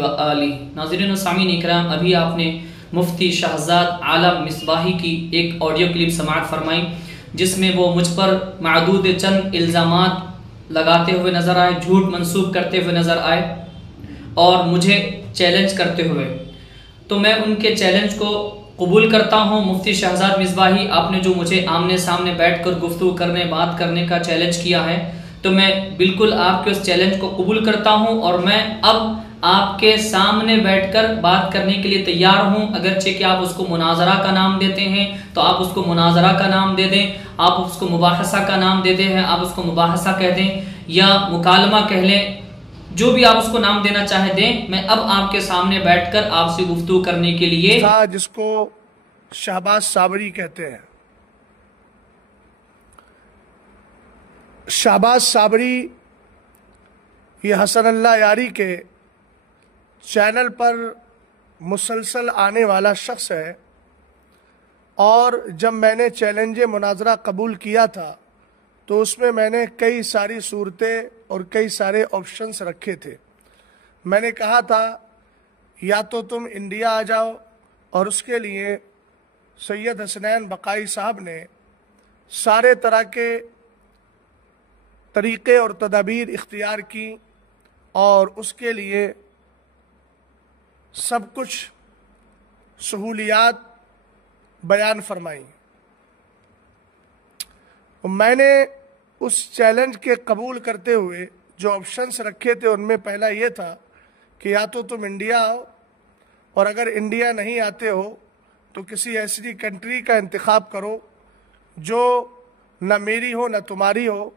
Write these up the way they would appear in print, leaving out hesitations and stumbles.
ناظرین و سامعین اکرام، ابھی آپ نے مفتی شہزاد عالم مصباحی کی ایک آڈیو کلپ سماعت فرمائی، جس میں وہ مجھ پر معدود چند الزامات لگاتے ہوئے نظر آئے، جھوٹ منسوب کرتے ہوئے نظر آئے اور مجھے چیلنج کرتے ہوئے۔ تو میں ان کے چیلنج کو قبول کرتا ہوں۔ مفتی شہزاد مصباحی، آپ نے جو مجھے آمنے سامنے بیٹھ کر گفتگو کرنے، بات کرنے کا چیلنج کیا ہے، تو میں بالکل آپ کے اس چیلنج کو قبول کرتا ہوں، اور میں اب آپ کے سامنے بیٹھ کر بات کرنے کے لیے تیار ہوں۔ اگرچہ کہ آپ اس کو مناظرہ کا نام دیتے ہیں تو آپ اس کو مناظرہ کا نام دے دیں، آپ اس کو مباحثہ کا نام دیتے ہیں آپ اس کو مباحثہ کہہ دیں، یا مکالمہ کہہ لیں، جو بھی آپ اس کو نام دینا چاہے دیں۔ میں اب آپ کے سامنے بیٹھ کر آپ سے گفتگو کرنے کے لیے جس کو شہباز صابری کہتے ہیں۔ شہباز صابری یہ حسن اللہ یاری کے چینل پر مسلسل آنے والا شخص ہے، اور جب میں نے چیلنج مناظرہ قبول کیا تھا تو اس میں نے کئی ساری صورتیں اور کئی سارے آپشنز رکھے تھے۔ میں نے کہا تھا یا تو تم انڈیا آ جاؤ، اور اس کے لیے سید حسنین بقائی صاحب نے سارے طرح کے طریقے اور تدابیر اختیار کی، اور اس کے لیے سب کچھ سہولیات بیان فرمائیں۔ میں نے اس چیلنج کے قبول کرتے ہوئے جو آپشنز رکھے تھے، ان میں پہلا یہ تھا کہ یا تو تم انڈیا آؤ، اور اگر انڈیا نہیں آتے ہو تو کسی ایسی کنٹری کا انتخاب کرو جو نہ میری ہو نہ تمہاری ہو۔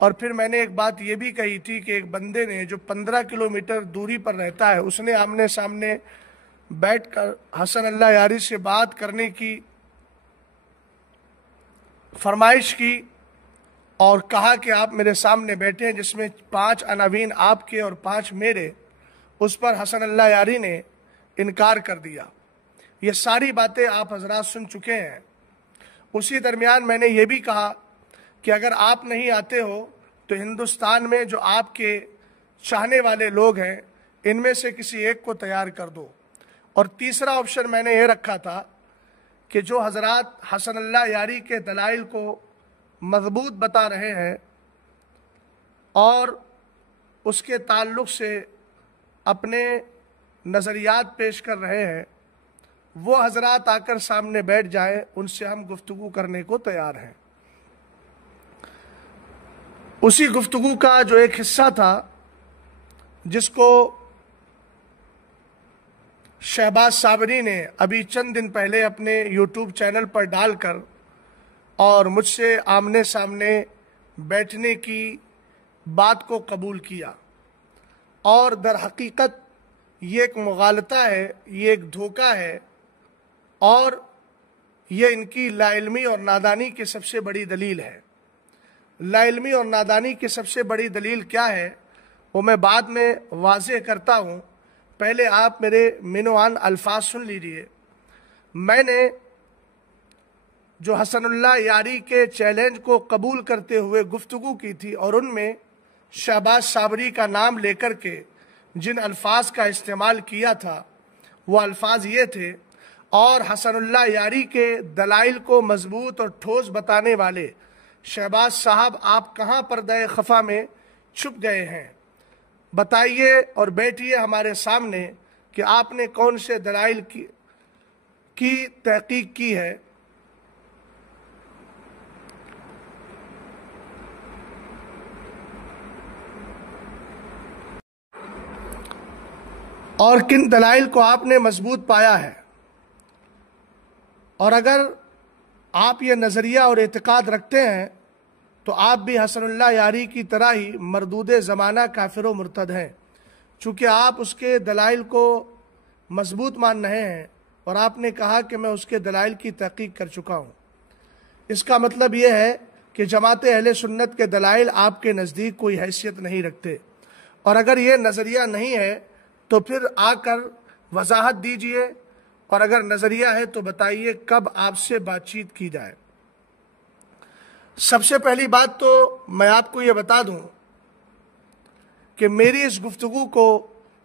اور پھر میں نے ایک بات یہ بھی کہی تھی کہ ایک بندے نے جو 15 کلومیٹر دوری پر رہتا ہے، اس نے آمنے سامنے بیٹھ کر حسن اللہ یاری سے بات کرنے کی فرمائش کی، اور کہا کہ آپ میرے سامنے بیٹھے، جس میں 5 عناوین آپ کے اور 5 میرے۔ اس پر حسن اللہ یاری نے انکار کر دیا۔ یہ ساری باتیں آپ حضرات سن چکے ہیں۔ اسی درمیان میں نے یہ بھی کہا کہ اگر آپ نہیں آتے ہو تو ہندوستان میں جو آپ کے چاہنے والے لوگ ہیں، ان میں سے کسی ایک کو تیار کر دو۔ اور تیسرا آپشن میں نے یہ رکھا تھا کہ جو حضرات حسن اللہ یاری کے دلائل کو مضبوط بتا رہے ہیں اور اس کے تعلق سے اپنے نظریات پیش کر رہے ہیں، وہ حضرات آ کر سامنے بیٹھ جائیں، ان سے ہم گفتگو کرنے کو تیار ہیں۔ اسی گفتگو کا جو ایک حصہ تھا، جس کو شہباز صابری نے ابھی چند دن پہلے اپنے یوٹیوب چینل پر ڈال کر اور مجھ سے آمنے سامنے بیٹھنے کی بات کو قبول کیا، اور در حقیقت یہ ایک مغالطہ ہے، یہ ایک دھوکہ ہے، اور یہ ان کی لا علمی اور نادانی کی سب سے بڑی دلیل ہے۔ لا علمی اور نادانی کی سب سے بڑی دلیل کیا ہے، وہ میں بعد میں واضح کرتا ہوں۔ پہلے آپ میرے منوان الفاظ سن لیجئے۔ میں نے جو حسن اللہ یاری کے چیلنج کو قبول کرتے ہوئے گفتگو کی تھی، اور ان میں شہباز صابری کا نام لے کر کے جن الفاظ کا استعمال کیا تھا، وہ الفاظ یہ تھے: اور حسن اللہ یاری کے دلائل کو مضبوط اور ٹھوس بتانے والے شہباز صاحب، آپ کہاں پردہ خفا میں چھپ گئے ہیں؟ بتائیے اور بیٹھیے ہمارے سامنے کہ آپ نے کون سے دلائل کی تحقیق کی ہے۔ اور کن دلائل کو آپ نے مضبوط پایا ہے۔ اور اگر آپ یہ نظریہ اور اعتقاد رکھتے ہیں تو آپ بھی حسن اللہ یاری کی طرح ہی مردود زمانہ کافر و مرتد ہیں، چونکہ آپ اس کے دلائل کو مضبوط مان رہے ہیں، اور آپ نے کہا کہ میں اس کے دلائل کی تحقیق کر چکا ہوں۔ اس کا مطلب یہ ہے کہ جماعت اہل سنت کے دلائل آپ کے نزدیک کوئی حیثیت نہیں رکھتے، اور اگر یہ نظریہ نہیں ہے تو پھر آ کر وضاحت دیجئے، اور اگر نظریہ ہے تو بتائیے کب آپ سے بات چیت کی جائے۔ سب سے پہلی بات تو میں آپ کو یہ بتا دوں کہ میری اس گفتگو کو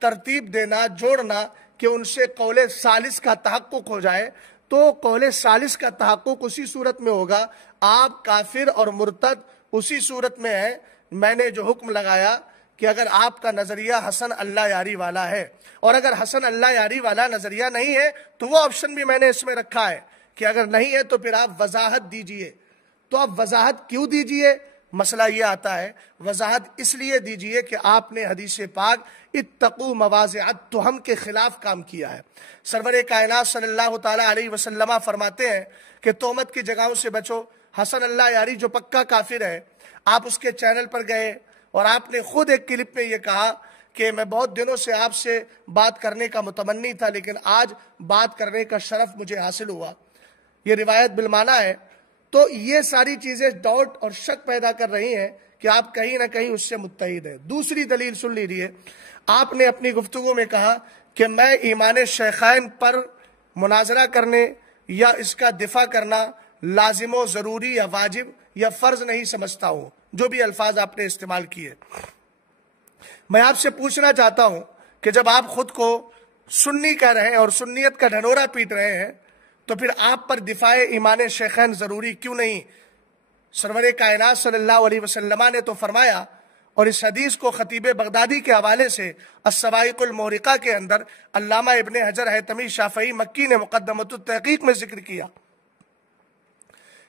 ترتیب دینا، جوڑنا کہ ان سے قول ثالث کا تحقق ہو جائے، تو قول ثالث کا تحقق اسی صورت میں ہوگا، آپ کافر اور مرتد اسی صورت میں ہے میں نے جو حکم لگایا کہ اگر آپ کا نظریہ حسن اللہ یاری والا ہے، اور اگر حسن اللہ یاری والا نظریہ نہیں ہے تو وہ آپشن بھی میں نے اس میں رکھا ہے کہ اگر نہیں ہے تو پھر آپ وضاحت دیجئے۔ تو آپ وضاحت کیوں دیجئے؟ مسئلہ یہ آتا ہے، وضاحت اس لیے دیجئے کہ آپ نے حدیث پاک اتقوا مواضع التہم کے خلاف کام کیا ہے۔ سرور کائنات صلی اللہ تعالی علیہ وسلم فرماتے ہیں کہ تہمت کی جگہوں سے بچو۔ حسن اللہ یاری جو پکا کافر ہے، آپ اس کے چینل پر گئے اور آپ نے خود ایک کلپ میں یہ کہا کہ میں بہت دنوں سے آپ سے بات کرنے کا متمنی تھا، لیکن آج بات کرنے کا شرف مجھے حاصل ہوا۔ یہ روایت بالمعنی ہے۔ تو یہ ساری چیزیں ڈاؤٹ اور شک پیدا کر رہی ہیں کہ آپ کہیں نہ کہیں اس سے متحد ہیں۔ دوسری دلیل سن لیجیے، آپ نے اپنی گفتگو میں کہا کہ میں ایمان شیخین پر مناظرہ کرنے یا اس کا دفاع کرنا لازم و ضروری یا واجب یا فرض نہیں سمجھتا ہوں، جو بھی الفاظ آپ نے استعمال کیے۔ میں آپ سے پوچھنا چاہتا ہوں کہ جب آپ خود کو سنی کہہ رہے ہیں اور سنیت کا ڈھنورا پیٹ رہے ہیں تو پھر آپ پر دفاع ایمان شیخین ضروری کیوں نہیں؟ سرور کائنات صلی اللہ علیہ وسلم نے تو فرمایا، اور اس حدیث کو خطیب بغدادی کے حوالے سے السوائق المورقہ کے اندر علامہ ابن حجر حیثمی شافعی مکی نے مقدمۃ التحقیق میں ذکر کیا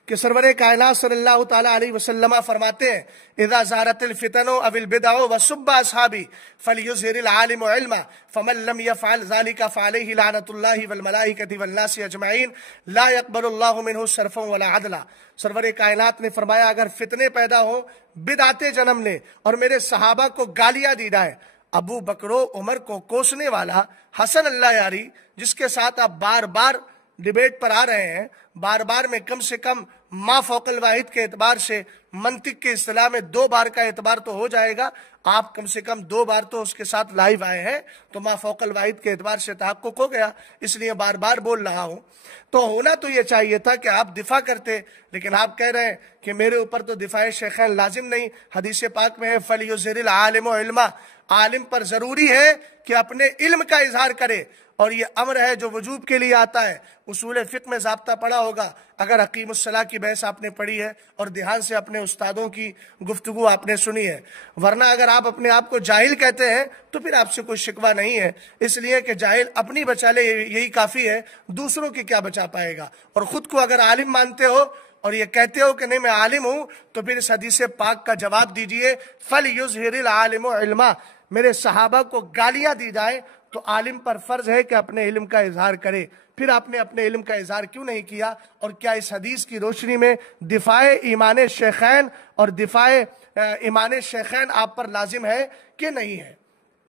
کہ سرور کائنات صلی اللہ تعالی علیہ وسلم فرماتے ہیں اذا زارت الفتن او البدع وسب اصحابی فلیظہر العالم علما فمن لم يفعل ذلك فعليه لعنۃ اللہ والملائکۃ والناس اجمعین لا يقبل اللہ منہ صرفا ولا عدلا۔ سرور کائنات نے فرمایا اگر فتنے پیدا ہو، بدعتیں جنم لیں اور میرے صحابہ کو گالیاں دی جائیں، ابو بکر و عمر کو کوسنے والا حسن اللہ یاری جس کے ساتھ آپ بار بار ڈیبیٹ پر آ رہے ہیں، بار بار میں کم سے کم ما فوق الواحد کے اعتبار سے منطق کے اصطلاح میں 2 بار کا اعتبار تو ہو جائے گا، آپ کم سے کم 2 بار تو اس کے ساتھ لائیو آئے ہیں، تو ما فوق الواحد کے اعتبار سے تحقق ہو گیا، اس لیے بار بار بول رہا ہوں۔ تو ہونا تو یہ چاہیے تھا کہ آپ دفاع کرتے، لیکن آپ کہہ رہے ہیں کہ میرے اوپر تو دفاع شیخین لازم نہیں۔ حدیث پاک میں ہے فَلْيُظْهِرِ الْعَالِمُ عِلْمًا، عالم پر ضروری ہے کہ اپنے علم کا اظہار کرے، اور یہ امر ہے جو وجوب کے لیے آتا ہے۔ اصول فقہ میں ضابطہ پڑھا ہوگا، اگر حکیم الصلاح کی بحث آپ نے پڑھی ہے اور دھیان سے اپنے استادوں کی گفتگو آپ نے سنی ہے، ورنہ اگر آپ اپنے آپ کو جاہل کہتے ہیں تو پھر آپ سے کوئی شکوہ نہیں ہے، اس لیے کہ جاہل اپنی بچا لے یہی کافی ہے، دوسروں کی کیا بچا پائے گا۔ اور خود کو اگر عالم مانتے ہو اور یہ کہتے ہو کہ نہیں میں عالم ہوں، تو پھر اس حدیث پاک کا جواب دیجئے فَلْيُظْهِرِ الْعَالِمُ عِلْمًا، میرے صحابہ کو گالیاں دی جائیں تو عالم پر فرض ہے کہ اپنے علم کا اظہار کرے۔ پھر آپ نے اپنے علم کا اظہار کیوں نہیں کیا؟ اور کیا اس حدیث کی روشنی میں دفاع ایمان شیخین اور دفاع ایمان شیخین آپ پر لازم ہے کہ نہیں ہے؟